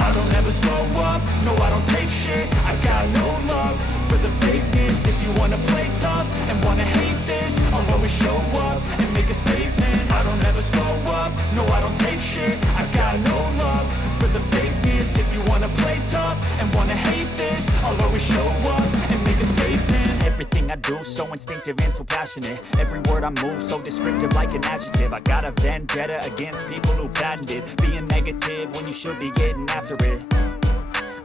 I don't ever slow up, no I don't take shit. I got no love for the fakeness. If you wanna play tough and wanna hate this, I'll always show up and make a statement. I don't ever slow up, no I don't take shit. I got no love for the fakeness. If you wanna play tough and wanna hate this, I'll always show up and make a statement. Everything I do so instinctive and so passionate. Every word I move so descriptive like an adjective. I got a vendetta against people who patented being negative when you should be getting after it.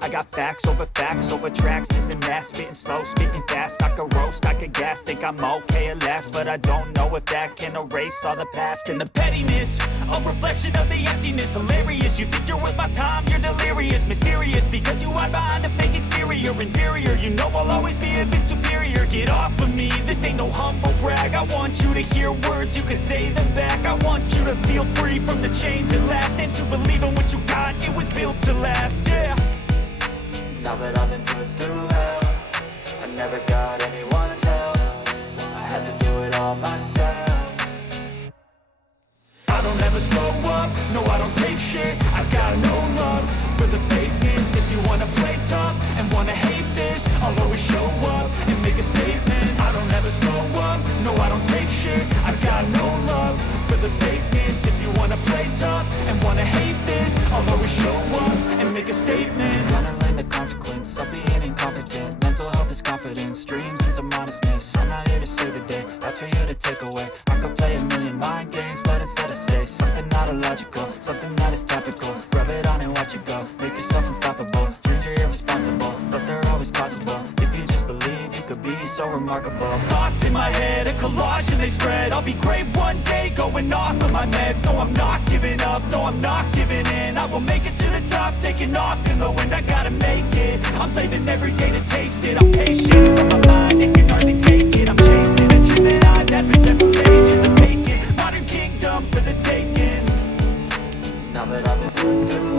I got facts over tracks. This and that, spitting slow, spitting fast. I could roast, I could gas, think I'm okay at last, but I don't know if that can erase all the past. And the pettiness, a reflection of the emptiness. Hilarious, you think you're worth my time, you're delirious. Mysterious, because you hide behind a fake exterior. Inferior, you know I'll always be a bit superior. Get off of me, this ain't no humble brag. I want you to hear words, you can say them back. I want you to feel free from the chains at last, and to believe in what you got, it was built to last, yeah. Now that I've been put through hell, I never got anyone's help. I had to do it all myself. I don't ever slow up, no I don't take shit. I got no love for the fakeness. If you wanna play tough and wanna hate this, I'll always show up and make a statement. I don't ever slow up, no I don't take shit. I got no love for the fakeness. If you wanna play tough and wanna hate this, I'll always show up and make a statement. Gonna learn the consequence of being incompetent. Mental health is confidence, dreams and some honestness. I'm not here to save the day, that's for you to take away. I could play a million mind games, but instead I say something not illogical, something that is topical. Rub it on and watch it go, make yourself unstoppable. Dreams are irresponsible, but they're always possible. If you just believe, you could be so remarkable. Thoughts in my head, a collage and they spread. I'll be great one day, going off of my meds. No, I'm not giving up, no, I'm not giving in. I will make it to the top, taking off in the wind. I gotta make it, I'm saving every day to taste it. I'm patient, but my mind, it can hardly take it. I'm chasing a dream that I've had for several ages. I'm making modern kingdom for the taking. Now that I've been put through.